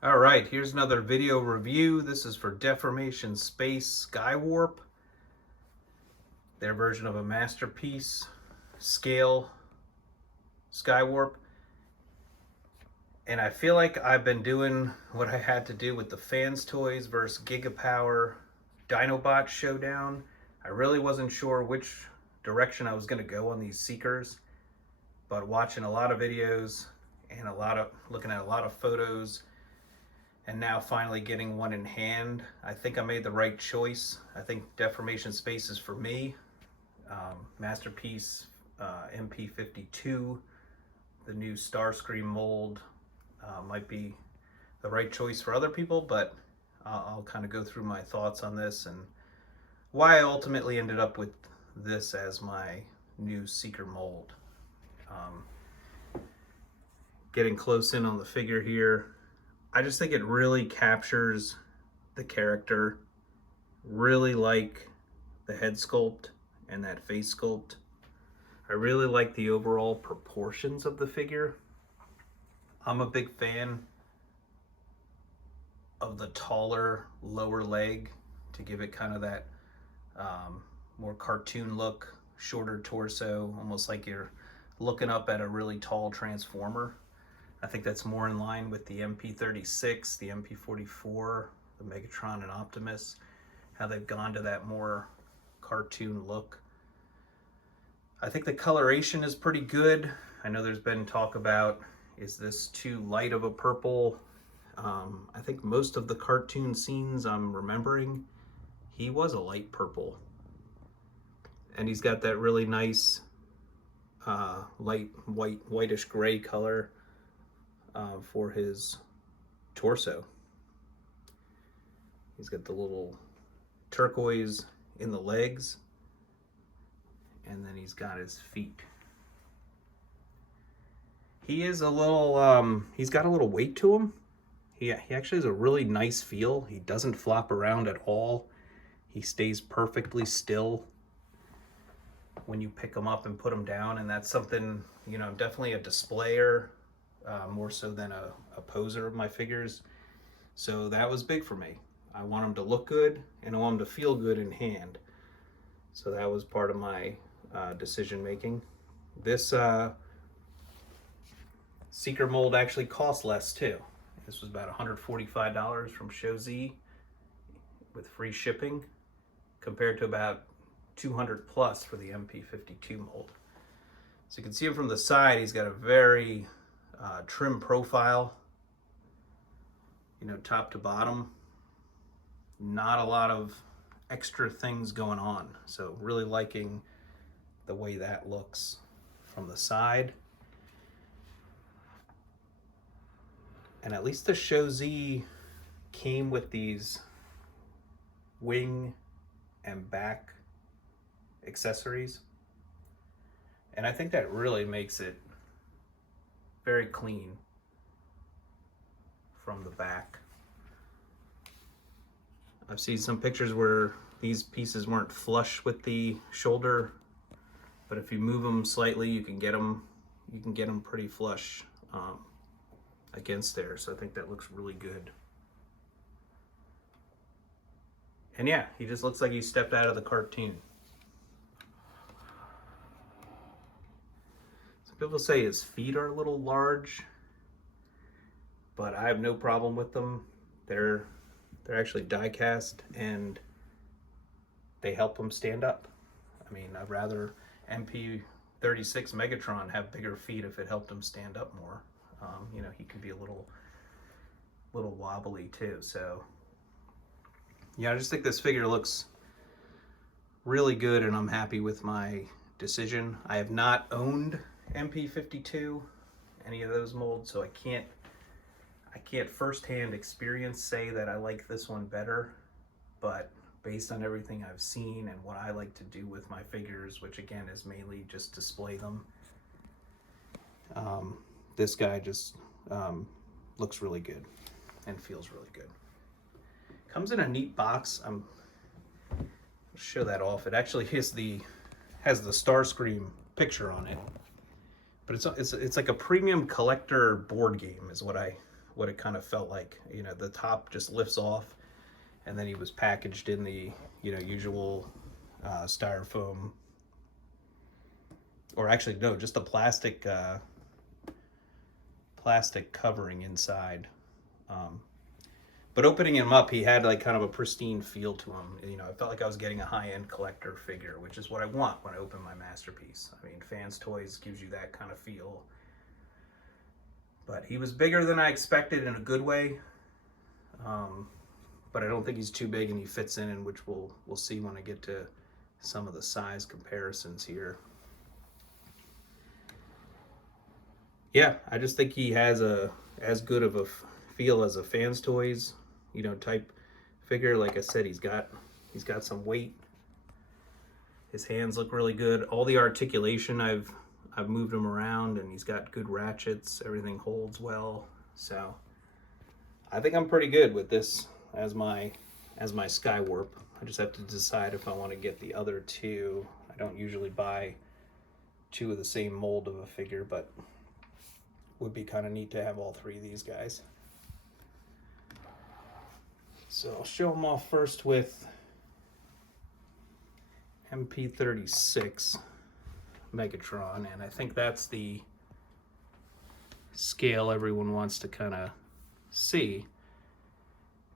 All right, here's another video review. This is for Deformation Space Skywarp, their version of a masterpiece scale Skywarp. And I feel like I've been doing what I had to do with the Fans Toys versus Gigapower Dinobot Showdown. I really wasn't sure which direction I was going to go on these Seekers, but watching a lot of videos and looking at a lot of photos, and now finally getting one in hand, I think I made the right choice. I think Deformation Space is for me. Masterpiece MP52, the new Starscream mold, might be the right choice for other people, but I'll kind of go through my thoughts on this and why I ultimately ended up with this as my new Seeker mold. Getting close in on the figure here, I just think it really captures the character. Really like the head sculpt and that face sculpt. I really like the overall proportions of the figure. I'm a big fan of the taller lower leg to give it kind of that more cartoon look, shorter torso, almost like you're looking up at a really tall transformer. I think that's more in line with the MP36, the MP44, the Megatron and Optimus, how they've gone to that more cartoon look. I think the coloration is pretty good. I know there's been talk about, is this too light of a purple? I think most of the cartoon scenes I'm remembering, he was a light purple. And he's got that really nice light whitish gray color for his torso. He's got the little turquoise in the legs, and then he's got his feet. He is a little, he's got a little weight to him. He actually has a really nice feel. He doesn't flop around at all. He stays perfectly still when you pick him up and put him down, and that's something, you know, definitely a displayer, more so than a poser of my figures. So that was big for me. I want them to look good and I want them to feel good in hand. So that was part of my decision making. This Seeker mold actually cost less too. This was about $145 from Show Z with free shipping, compared to about 200 plus for the MP52 mold. So you can see him from the side. He's got a very trim profile, you know, top to bottom. Not a lot of extra things going on. So really liking the way that looks from the side. And at least the Show Z came with these wing and back accessories. And I think that really makes it very clean from the back. I've seen some pictures where these pieces weren't flush with the shoulder, but if you move them slightly, you can get them pretty flush against there. So I think that looks really good. And yeah, he just looks like he stepped out of the cartoon. Some people say his feet are a little large, but I have no problem with them. They're actually die cast and they help him stand up. I mean, I'd rather MP36 Megatron have bigger feet if it helped him stand up more. You know, he could be a little wobbly too. So yeah, I just think this figure looks really good and I'm happy with my decision. I have not owned MP52, any of those molds, so I can't firsthand experience say that I like this one better, but based on everything I've seen and what I like to do with my figures, which again is mainly just display them, this guy just looks really good and feels really good. Comes in a neat box. I'll show that off. It actually has the Starscream picture on it, but it's like a premium collector board game is what I what it kind of felt like. You know, the top just lifts off, and then he was packaged in the, you know, usual styrofoam, or actually no, just a plastic covering inside. But opening him up, he had like kind of a pristine feel to him. You know, I felt like I was getting a high-end collector figure, which is what I want when I open my masterpiece. I mean, Fans Toys gives you that kind of feel. But he was bigger than I expected in a good way. But I don't think he's too big, and he fits in which we'll see when I get to some of the size comparisons here. Yeah, I just think he has as good of a feel as a Fans Toys, you know, type figure. Like I said, he's got some weight. His hands look really good. All the articulation, I've moved him around, and he's got good ratchets. Everything holds well. So I think I'm pretty good with this as my Skywarp. I just have to decide if I want to get the other two. I don't usually buy two of the same mold of a figure, but would be kind of neat to have all three of these guys. So I'll show them off first with MP36 Megatron, and I think that's the scale everyone wants to kind of see.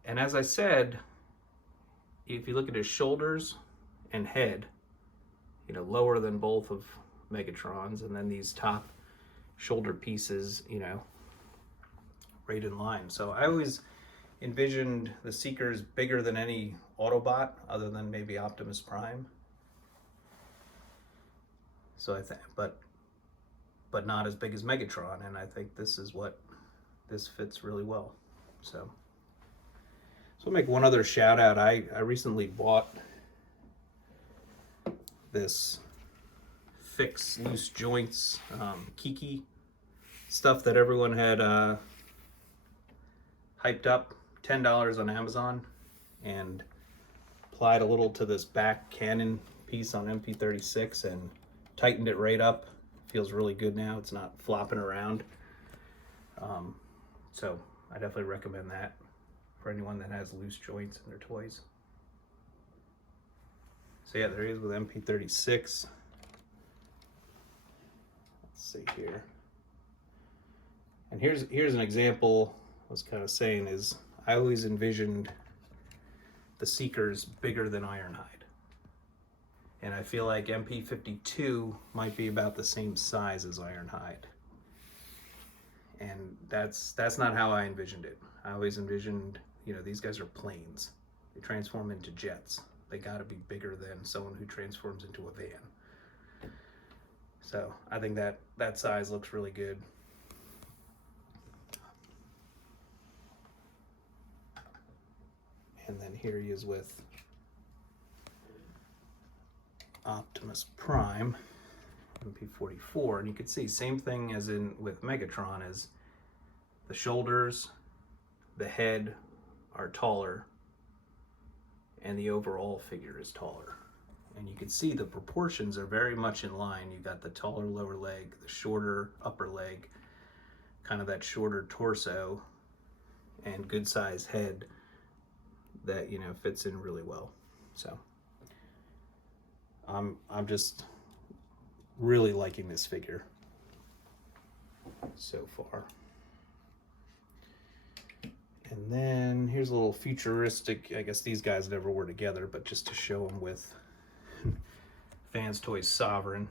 And as I said, if you look at his shoulders and head, you know, lower than both of Megatron's, and then these top shoulder pieces, you know, right in line. So I always envisioned the Seekers bigger than any Autobot, other than maybe Optimus Prime. So I think, but not as big as Megatron, and I think this fits really well. So I'll make one other shout out. I recently bought this fix loose joints Kiki stuff that everyone had hyped up, $10 on Amazon, and applied a little to this back cannon piece on MP36 and tightened it right up. Feels really good now. It's not flopping around. So I definitely recommend that for anyone that has loose joints in their toys. So yeah, there he is with MP36. Let's see here. And here's an example. I was kind of saying is I always envisioned the Seekers bigger than Ironhide, and I feel like MP52 might be about the same size as Ironhide, and that's not how I envisioned it. I always envisioned, you know, these guys are planes. They transform into jets. They got to be bigger than someone who transforms into a van. So I think that size looks really good. And then here he is with Optimus Prime, MP44, and you can see same thing as with Megatron, is the shoulders, the head are taller, and the overall figure is taller. And you can see the proportions are very much in line. You got the taller lower leg, the shorter upper leg, kind of that shorter torso, and good sized head that, you know, fits in really well. So I'm just really liking this figure so far. And then here's a little futuristic, I guess these guys never were together, but just to show them with Fans Toys Sovereign.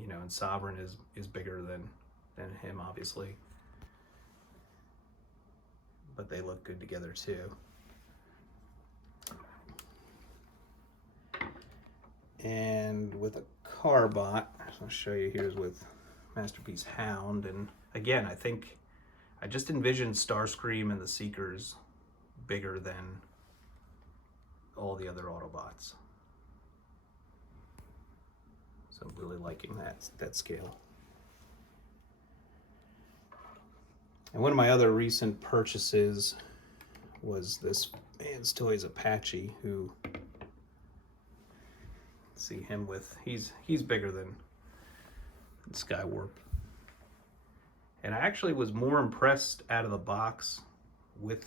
You know, and Sovereign is bigger than him, obviously. But they look good together too. And with a Carbot, I'll show you, here's with Masterpiece Hound. And again, I just envisioned Starscream and the Seekers bigger than all the other Autobots. So I'm really liking that scale. And one of my other recent purchases was this Fans Toys Apache, who, see him with, he's bigger than Skywarp. And I actually was more impressed out of the box with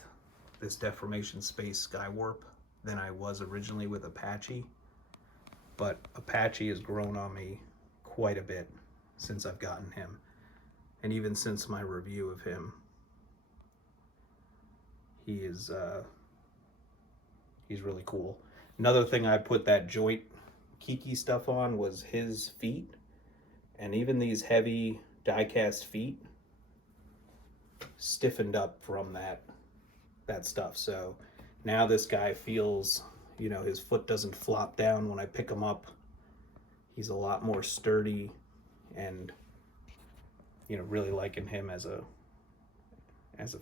this Deformation Space Skywarp than I was originally with Apache. But Apache has grown on me quite a bit since I've gotten him. And even since my review of him, he's really cool. Another thing I put that joint Kiki stuff on was his feet. And even these heavy die-cast feet stiffened up from that stuff. So now this guy feels, you know, his foot doesn't flop down when I pick him up. He's a lot more sturdy, and, you know, really liking him as a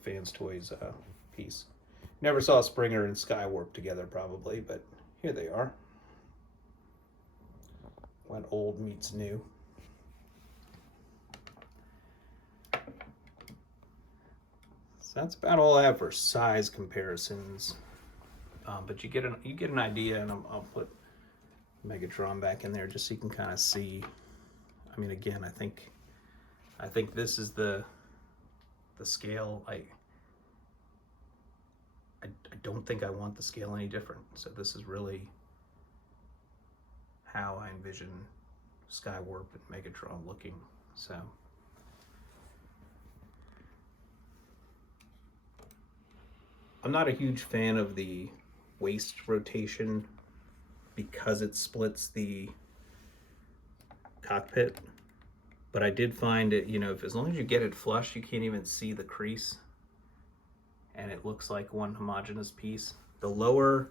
Fans Toys piece. Never saw Springer and Skywarp together probably, but here they are. When old meets new. So that's about all I have for size comparisons. But you get an idea, and I'll put Megatron back in there just so you can kind of see. I mean, again, I think this is the scale. I don't think I want the scale any different. So this is really how I envision Skywarp and Megatron looking. So I'm not a huge fan of the waist rotation because it splits the cockpit, but I did find it, you know, if as long as you get it flush, you can't even see the crease, and it looks like one homogeneous piece. The lower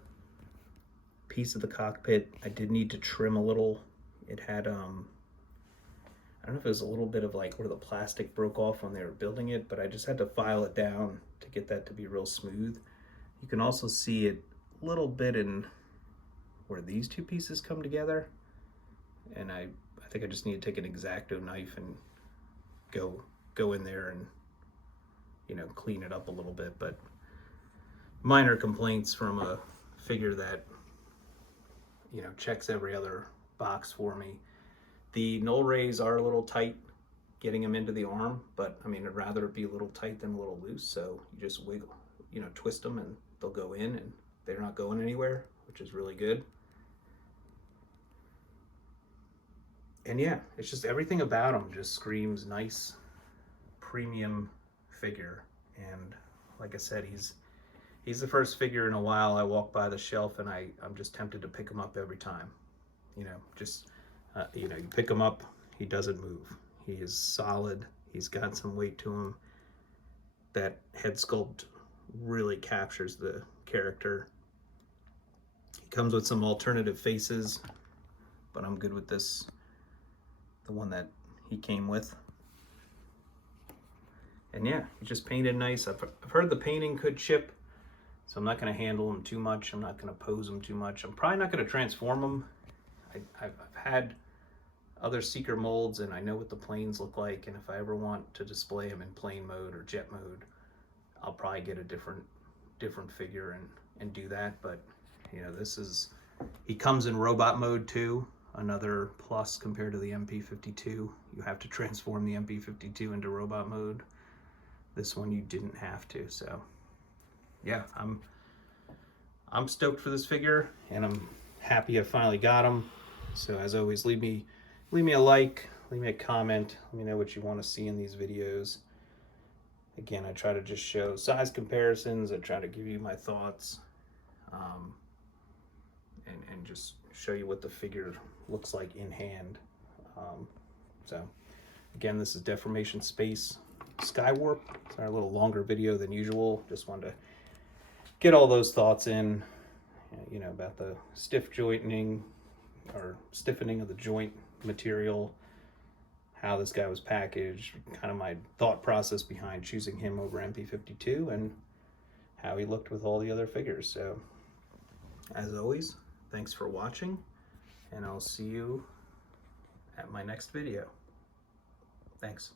piece of the cockpit, I did need to trim a little. It had, I don't know if it was a little bit of like where the plastic broke off when they were building it, but I just had to file it down to get that to be real smooth. You can also see it a little bit in where these two pieces come together, and I think I just need to take an X-Acto knife and go in there and, you know, clean it up a little bit. But minor complaints from a figure that, you know, checks every other box for me. The null rays are a little tight getting them into the arm, but I mean, I'd rather it be a little tight than a little loose. So you just wiggle, you know, twist them and they'll go in, and they're not going anywhere, which is really good. And yeah, it's just everything about him just screams nice premium figure. And like I said, he's the first figure in a while I walk by the shelf and I'm just tempted to pick him up every time. You know, just you know, you pick him up, he doesn't move. He is solid. He's got some weight to him. That head sculpt really captures the character. He comes with some alternative faces, but I'm good with this, the one that he came with. And yeah, he just painted nice. I've heard the painting could chip, so I'm not going to handle him too much. I'm not going to pose him too much. I'm probably not going to transform him. I've had other Seeker molds, and I know what the planes look like, and if I ever want to display him in plane mode or jet mode, I'll probably get a different figure and do that. But you know, he comes in robot mode too, another plus compared to the MP52. You have to transform the MP52 into robot mode. This one you didn't have to. So yeah, I'm stoked for this figure, and I'm happy I finally got him. So as always, leave me a like, leave me a comment, let me know what you want to see in these videos. Again, I try to just show size comparisons, I try to give you my thoughts, and just show you what the figure looks like in hand. So again, this is Deformation Space Skywarp. It's our little longer video than usual. Just wanted to get all those thoughts in, you know, about the stiffening of the joint material, how this guy was packaged, kind of my thought process behind choosing him over MP52, and how he looked with all the other figures. So as always, thanks for watching, and I'll see you at my next video. Thanks.